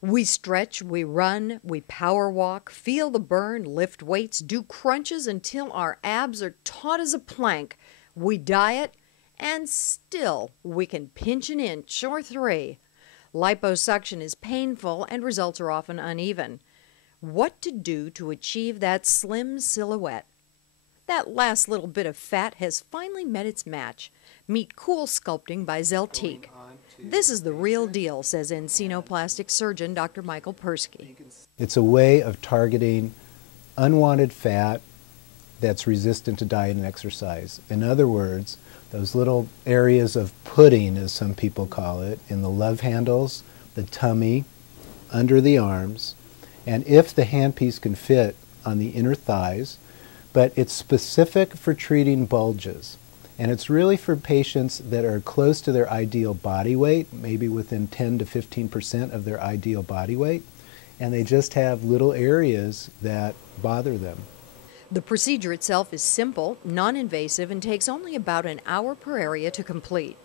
We stretch, we run, we power walk, feel the burn, lift weights, do crunches until our abs are taut as a plank. We diet, and still we can pinch an inch or three. Liposuction is painful and results are often uneven. What to do to achieve that slim silhouette? That last little bit of fat has finally met its match. Meet CoolSculpting by Zeltiq. This is the real deal, says encinoplastic surgeon Dr. Michael Persky. It's a way of targeting unwanted fat that's resistant to diet and exercise. In other words, those little areas of pudding, as some people call it, in the love handles, the tummy, under the arms, and if the handpiece can fit on the inner thighs, but it's specific for treating bulges. And it's really for patients that are close to their ideal body weight, maybe within 10 to 15% of their ideal body weight, and they just have little areas that bother them. The procedure itself is simple, non-invasive, and takes only about an hour per area to complete.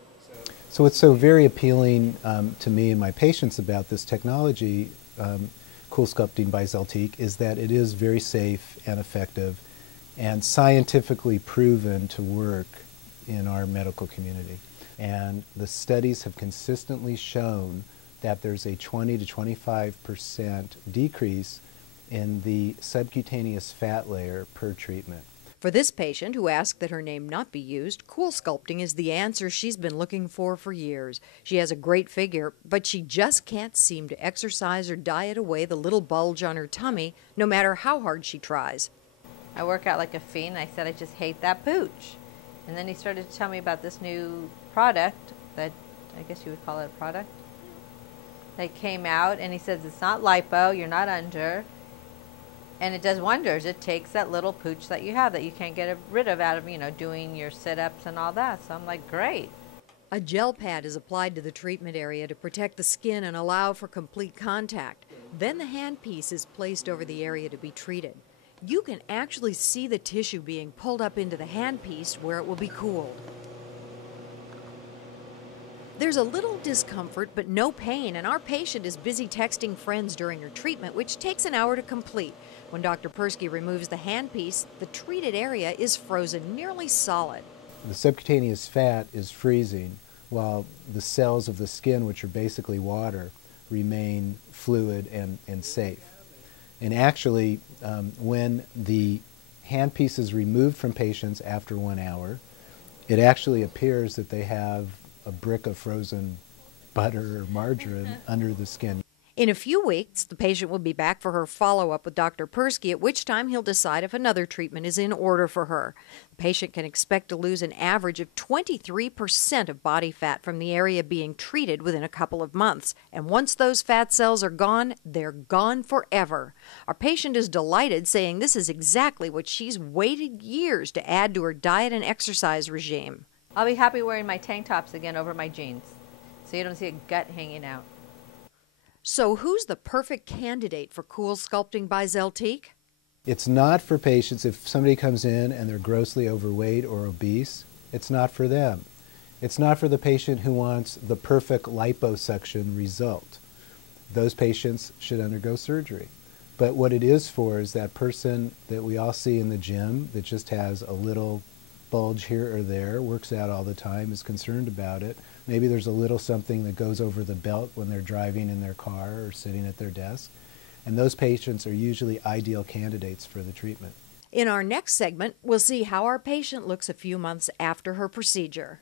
So what's so very appealing to me and my patients about this technology, CoolSculpting by Zeltiq, is that it is very safe and effective and scientifically proven to work in our medical community. And the studies have consistently shown that there's a 20 to 25% decrease in the subcutaneous fat layer per treatment. For this patient, who asked that her name not be used, CoolSculpting is the answer she's been looking for years. She has a great figure, but she just can't seem to exercise or diet away the little bulge on her tummy, no matter how hard she tries. I work out like a fiend. I said I just hate that pooch. And then he started to tell me about this new product that, I guess you would call it a product, that came out, and he says it's not lipo, you're not under, and it does wonders. It takes that little pooch that you have that you can't get rid of out of, doing your sit-ups and all that. So I'm like, great. A gel pad is applied to the treatment area to protect the skin and allow for complete contact. Then the handpiece is placed over the area to be treated. You can actually see the tissue being pulled up into the handpiece where it will be cooled. There's a little discomfort but no pain, and our patient is busy texting friends during her treatment, which takes an hour to complete. When Dr. Persky removes the handpiece, the treated area is frozen nearly solid. The subcutaneous fat is freezing while the cells of the skin, which are basically water, remain fluid and safe. And actually, when the handpiece is removed from patients after 1 hour, it actually appears that they have a brick of frozen butter or margarine under the skin. In a few weeks, the patient will be back for her follow-up with Dr. Persky, at which time he'll decide if another treatment is in order for her. The patient can expect to lose an average of 23% of body fat from the area being treated within a couple of months. And once those fat cells are gone, they're gone forever. Our patient is delighted, saying this is exactly what she's waited years to add to her diet and exercise regime. I'll be happy wearing my tank tops again over my jeans, so you don't see a gut hanging out. So who's the perfect candidate for CoolSculpting by Zeltiq? It's not for patients. If somebody comes in and they're grossly overweight or obese, it's not for them. It's not for the patient who wants the perfect liposuction result. Those patients should undergo surgery. But what it is for is that person that we all see in the gym that just has a little bulge here or there, works out all the time, is concerned about it. Maybe there's a little something that goes over the belt when they're driving in their car or sitting at their desk. And those patients are usually ideal candidates for the treatment. In our next segment, we'll see how our patient looks a few months after her procedure.